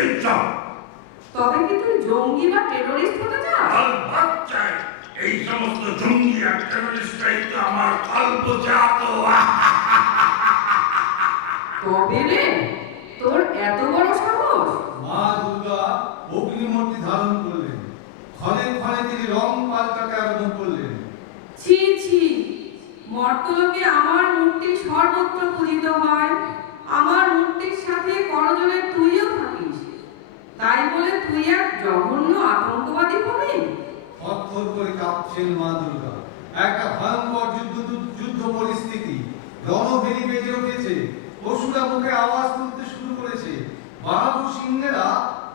এই সব। তবে কি তুই জঙ্গি বা টেরোরিস্ট হতে চাস? চাই। এই সমস্ত জঙ্গি আর টেরোরিস্টরাই তো আমার কল্পজাত। তবে রে, তোর এত বড় সাহস! মা দুর্গা অগ্নিমূর্তি ধারণ করলেন। ক্ষণে ক্ষণে তিনি রং পাল্টাতে আরম্ভ করলেন। ছি ছি, মর্তলোকে আমার মূর্তি সর্বত্র পূজিত হয়। আমার মূর্তির সাথে করজোড়ে তুইও থাকিস, তাই বলে তুই এক জঘন্য আতঙ্কবাদী হবি? থরথর করে কাঁপছেন মা দুর্গা। একটা ভয়ঙ্কর যুদ্ধ পরিস্থিতি, রণভেরি বেজে উঠেছে। পশুরা মুখে আওয়াজ তুলতে শুরু করেছে। বাহাদুর সিংহেরা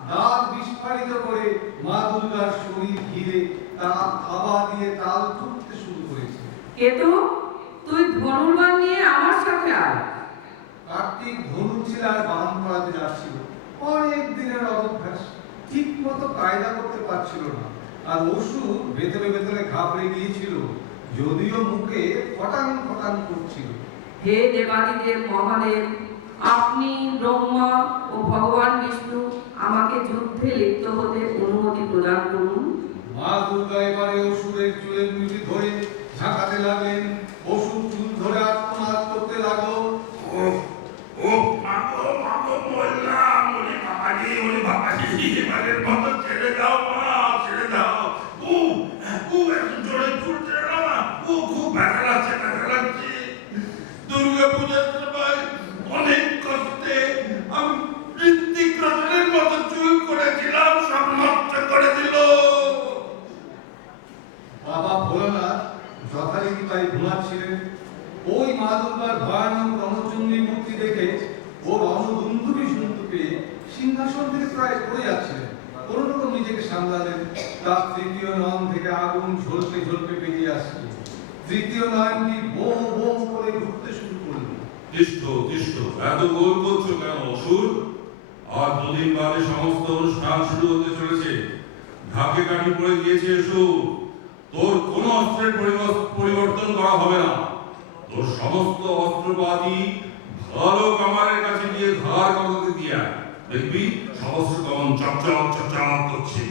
দাঁত বিস্ফারিত করে মা দুর্গার শরীর ঘিরে তা থাবা দিয়ে তাল তুলতে শুরু করেছে। কেতু, তুই ধনুর্বাণ নিয়ে আমার সাথে আয়। কার্তিক ধনুচিলার বাহন করাতে যাচ্ছিল। অনেক দিনের অভ্যাস, ঠিক মতো কায়দা করতে পারছিল না। আর অসুর ভেতরে ভেতরে ঘাবড়ে গিয়েছিল, যদিও মুখে ফটাং ফটাং করছিল। হে দেবাদিদেব মহাদেব, আপনি ব্রহ্মা ও ভগবান বিষ্ণু আমাকে যুদ্ধে লিপ্ত হতে অনুমতি প্রদান করুন। মা দুর্গা এবারে অসুরের চুলের মুঠি ধরে ঝাঁকাতে লাগলেন। অসুর চুল ধরে আত্মনাদ করতে লাগলো। ও মাগো মাগো বললাম, ওরে বাবাজি, এবারের মতো ছেড়ে দাও মা, ছেড়ে দাও। একটু জোরে ছুটছে না মা, খুব ব্যথা লাগছে, ব্যথা লাগছে। দুর্গা পূজার সময় অনেক কষ্টে আমি ঋত্বিক রোশনের মতো চুল করেছিলাম, সব নষ্ট করে দিল। বাবা ভোলানাথ যথারীতি তাই ঘুমাচ্ছিলেন। ওই মা দুর্গার ভয়ানক রণচণ্ডী মূর্তি দেখে ও রণদুন্দুবি শুনতে পেয়ে সিংহাসন থেকে প্রায় পড়ে যাচ্ছিলেন। কোনো রকম নিজেকে সামলালেন। তার তৃতীয় নয়ন থেকে আগুন ঝলকে ঝলকে বেরিয়ে আসছে। তৃতীয় নয়নটি বো বো করে ঘুরতে শুরু করল। তিষ্ঠ তিষ্ঠ, এত গোল করছো কেন অসুর? আর দুদিন বাদে সমস্ত অনুষ্ঠান শুরু হতে চলেছে। ঢাকে কাঠি পড়ে গিয়েছে অসুর। তোর কোনো অস্ত্রের পরিবর্তন করা হবে না। তোর সমস্ত অস্ত্রপাতি ভালো কামারের কাছে গিয়ে ধার কমাতে দিয়ে দেখবি সমস্ত কমন চকচক চকচক করছে।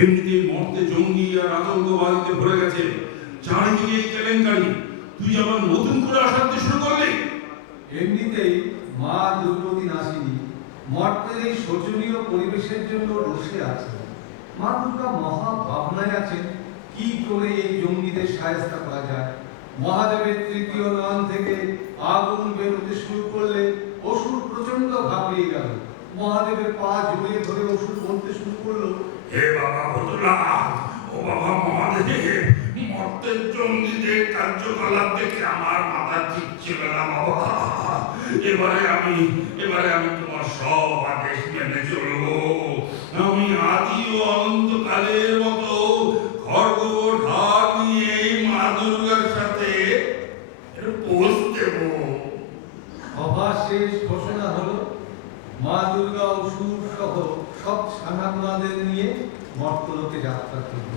এমনিতেই মর্তে জঙ্গি আর আতঙ্কবাদীতে ভরে গেছে। চারিদিকে এই কেলেঙ্কারি, তুই আবার নতুন করে অশান্তি শুরু করলি। এমনিতেই মা দুর্গতি নাসিনী মর্তের এই শোচনীয় পরিবেশের জন্য রসে আছেন। মা দুর্গা মহা ভাবনায় আছেন কি করে এই জঙ্গিদের সাহায্য করা যায়। মহাদেবের তৃতীয় নয়ন থেকে আগুন বেরোতে শুরু করলে অসুর প্রচন্ড ঘাবড়িয়ে গেল। মহাদেবের পা জড়িয়ে ধরে অসুর বলতে শুরু করলো, হে বাবা ভোলানাথ, ও বাবা মহাদেব, মর্তের জঙ্গিদের কার্যকলাপ দেখে আমার মাথা ঠিক ছিল না বাবা। এবারে আমি তোমার সব আদেশ মেনে চলবো। আমি আদি ও অনন্তকালের মতো খড়গ ঢাল নিয়ে এই মা দুর্গার সাথে পোষ দেব। সভা শেষ ঘোষণা হলো। মা দুর্গা অসুর সহ সব সানাগুনাদের নিয়ে মর্তলোকে যাত্রা করল।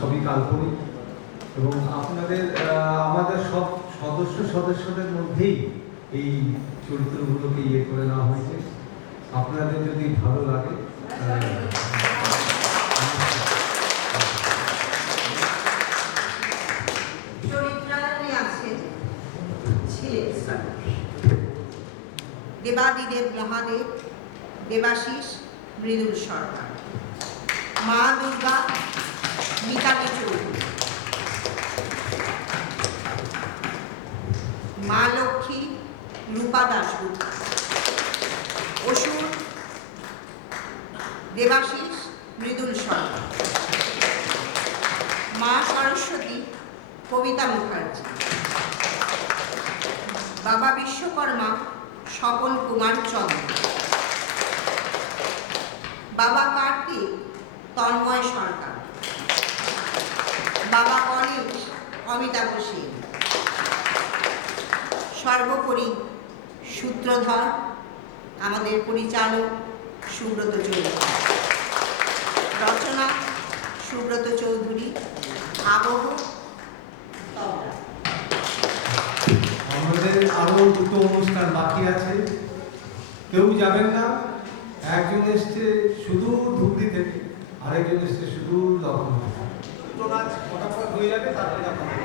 সবই কাল্পনিক এবং আপনাদের আমাদের সব সদস্যদের মধ্যেই এই চরিত্রগুলোকে ইয়ে করে নেওয়া হয়েছে। আপনাদের যদি ভালো লাগে চরিত্রায়নে আছেন ছিলেন দেবাদিদেব মহাদেব, দেবাশিস মৃদুল সরকার, মা দুর্গা মিতালি চৌধুরী, মা লক্ষ্মী রূপা দাশগুপ্ত, অসুর দেবাশিস মৃদুল সরকার, মা সরস্বতী কবিতা মুখার্জি, বাবা বিশ্বকর্মা স্বপন কুমার চন্দ্র, বাবা কার্তিক তন্ময় সরকার, বাবা গণেশ অমিতাভ সেন, সর্বোপরি সূত্রধর আমাদের পরিচালক সুব্রত চৌধুরী, রচনা সুব্রত চৌধুরী, আবহ তবলা। আমাদের আরো দুটো অনুষ্ঠান বাকি আছে, কেউ যাবেন না। একজন এসছে শুধু ধুবড়ি থেকে, আরেকজন এসছে শুধু লখনৌ থেকে। দুটো নাচ ফটাফট হয়ে যাবে, তারপরে আপনাদের